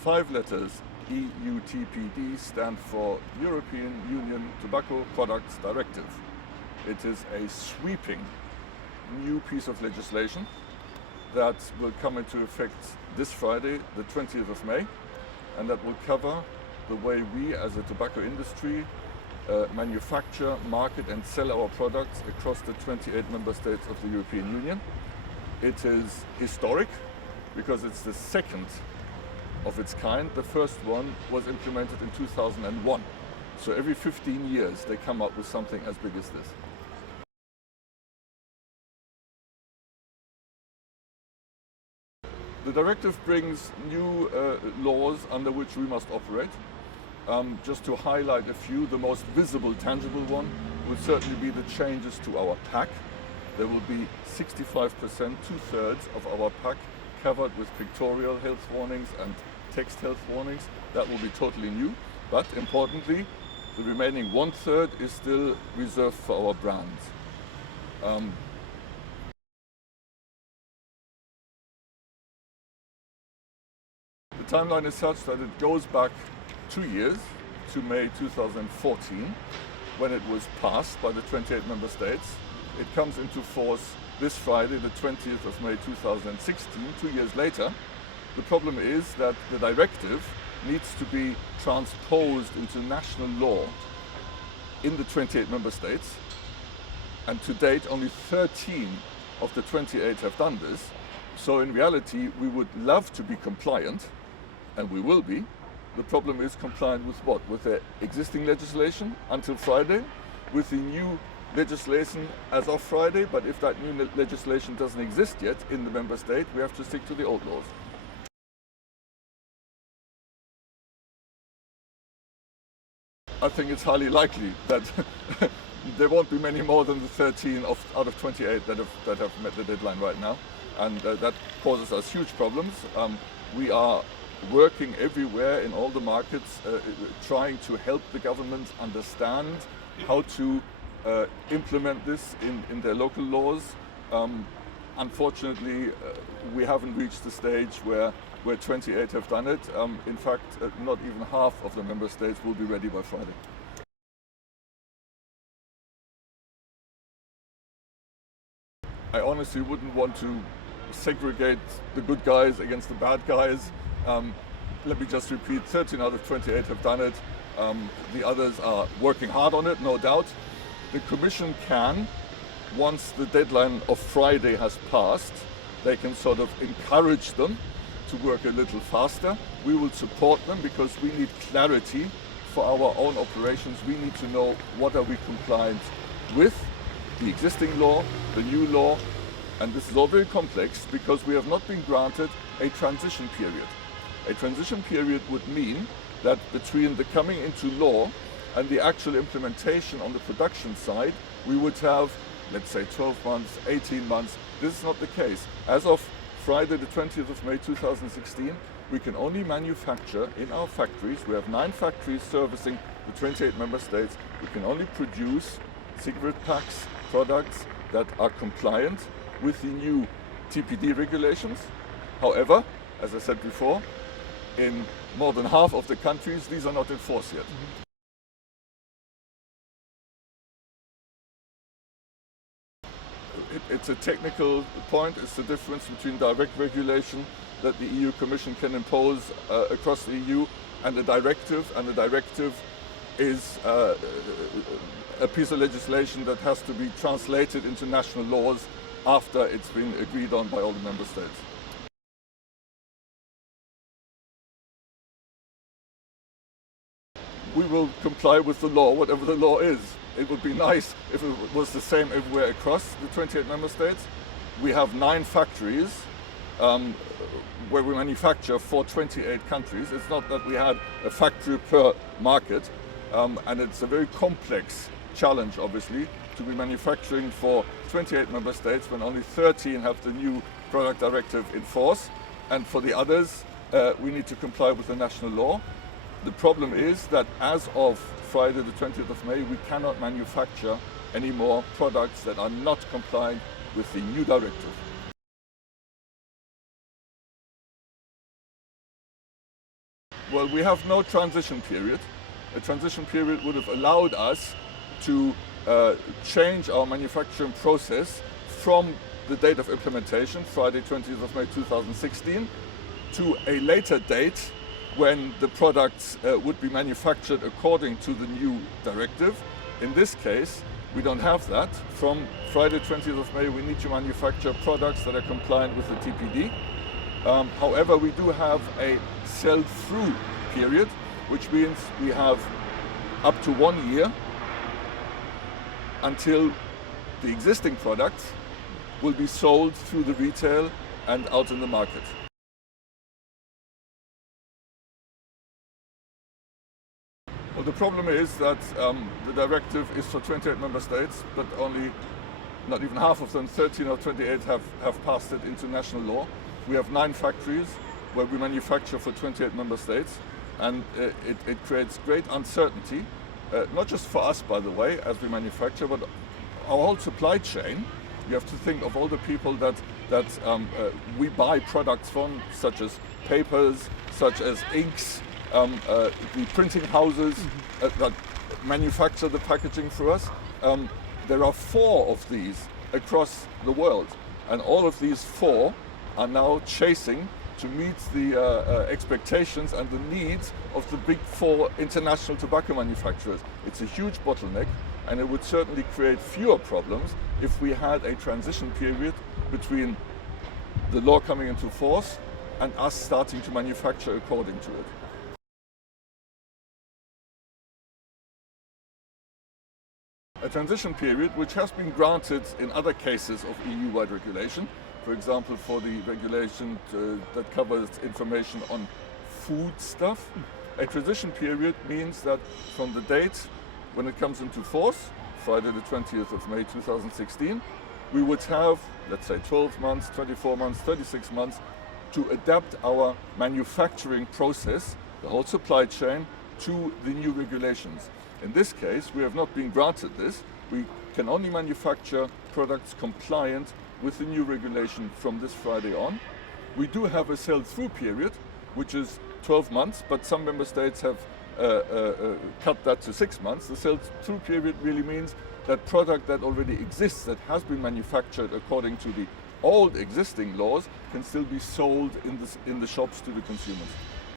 5 letters EUTPD stand for European Union Tobacco Products Directive. It is a sweeping new piece of legislation that will come into effect this Friday, the 20th of May, and that will cover the way we as a tobacco industry manufacture, market and sell our products across the 28 member states of the European Union. It is historic because it's the second of its kind. The first one was implemented in 2001. So every 15 years they come up with something as big as this. The directive brings new laws under which we must operate. Just to highlight a few, the most visible, tangible one would certainly be the changes to our pack. There will be 65%, 2/3 of our pack covered with pictorial health warnings and text health warnings. That will be totally new, but importantly, the remaining 1/3 is still reserved for our brands. The timeline is such that it goes back 2 years to May 2014, when it was passed by the 28 member states. It comes into force this Friday, the 20th of May 2016, 2 years later. The problem is that the directive needs to be transposed into national law in the 28 member states, and to date only 13 of the 28 have done this. So in reality we would love to be compliant, and we will be. The problem is compliant with what? With the existing legislation until Friday, with the new legislation as of Friday, but if that new legislation doesn't exist yet in the member state, we have to stick to the old laws. I think it's highly likely that there won't be many more than the 13 out of 28 that have met the deadline right now, and that causes us huge problems. We are working everywhere in all the markets, trying to help the governments understand how to implement this in their local laws. Unfortunately, we haven't reached the stage where 28 have done it. In fact, not even half of the member states will be ready by Friday. I honestly wouldn't want to segregate the good guys against the bad guys. Let me just repeat, 13 out of 28 have done it. The others are working hard on it, no doubt. The Commission can, once the deadline of Friday has passed, they can sort of encourage them to work a little faster. We will support them because we need clarity for our own operations. We need to know what are we compliant with, the existing law, the new law, and this is all very complex because we have not been granted a transition period. A transition period would mean that between the coming into law and the actual implementation on the production side, we would have, let's say, 12 months, 18 months. This is not the case. As of Friday, the 20th of May 2016, we can only manufacture in our factories. We have 9 factories servicing the 28 member states. We can only produce cigarette packs, products that are compliant with the new TPD regulations. However, as I said before, in more than half of the countries, these are not in force yet. It's a technical point. It's the difference between direct regulation that the EU Commission can impose across the EU and a directive. And the directive is a piece of legislation that has to be translated into national laws after it's been agreed on by all the member states. We will comply with the law, whatever the law is. It would be nice if it was the same everywhere across the 28 member states. We have 9 factories where we manufacture for 28 countries. It's not that we had a factory per market, and it's a very complex challenge, obviously, to be manufacturing for 28 member states when only 13 have the new product directive in force, and for the others we need to comply with the national law. The problem is that as of Friday the 20th of May, we cannot manufacture any more products that are not compliant with the new directive. Well, we have no transition period. A transition period would have allowed us to change our manufacturing process from the date of implementation, Friday 20th of May 2016, to a later date when the products would be manufactured according to the new directive. In this case, we don't have that. From Friday 20th of May, we need to manufacture products that are compliant with the TPD. However, we do have a sell-through period, which means we have up to 1 year until the existing products will be sold through the retail and out in the market. Well, the problem is that the directive is for 28 member states, but only not even half of them, 13 or 28, have passed it into national law. We have 9 factories where we manufacture for 28 member states, and it creates great uncertainty, not just for us, by the way, as we manufacture, but our whole supply chain. You have to think of all the people that we buy products from, such as papers, such as inks, the printing houses that manufacture the packaging for us. There are 4 of these across the world, and all of these 4 are now chasing to meet the expectations and the needs of the big 4 international tobacco manufacturers. It's a huge bottleneck, and it would certainly create fewer problems if we had a transition period between the law coming into force and us starting to manufacture according to it. A transition period which has been granted in other cases of EU-wide regulation, for example for the regulation that covers information on food stuff. A transition period means that from the date when it comes into force, Friday the 20th of May 2016, we would have, let's say, 12 months, 24 months, 36 months to adapt our manufacturing process, the whole supply chain, to the new regulations. In this case, we have not been granted this. We can only manufacture products compliant with the new regulation from this Friday on. We do have a sell-through period, which is 12 months, but some member states have cut that to 6 months. The sell-through period really means that product that already exists, that has been manufactured according to the old existing laws, can still be sold in the shops to the consumers.